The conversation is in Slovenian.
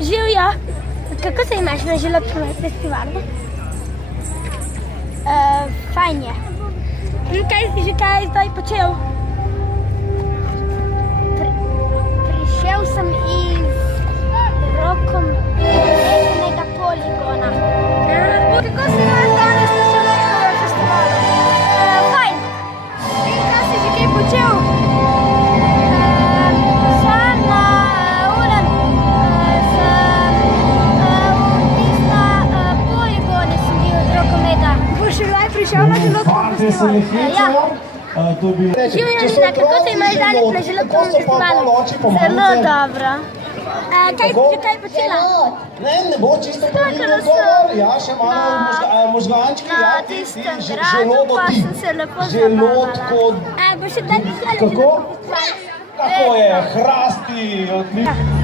Živijo, kako se imaš na želodnem festivalu? Fajn je. Kaj si že kaj zdaj počel? Prišel sem iz rokometnega poligona. Kako se imaš danes na želodnem festivalu? Fajn. In kaj si že kaj počel? Prišel na želodnem festivalu. Živijo, Nina, kako se imaš danes na želodnem festivalu? Zelo dobro. Kaj si že kaj počela? Ne bo čisto pravilno odgovor, ja, še malo možgančki, ja, ti želodoti. Pa sem se lepo zabavala. Boš še kdaj prišla na želodnem festivalu? Kako je, hrasti, odlično.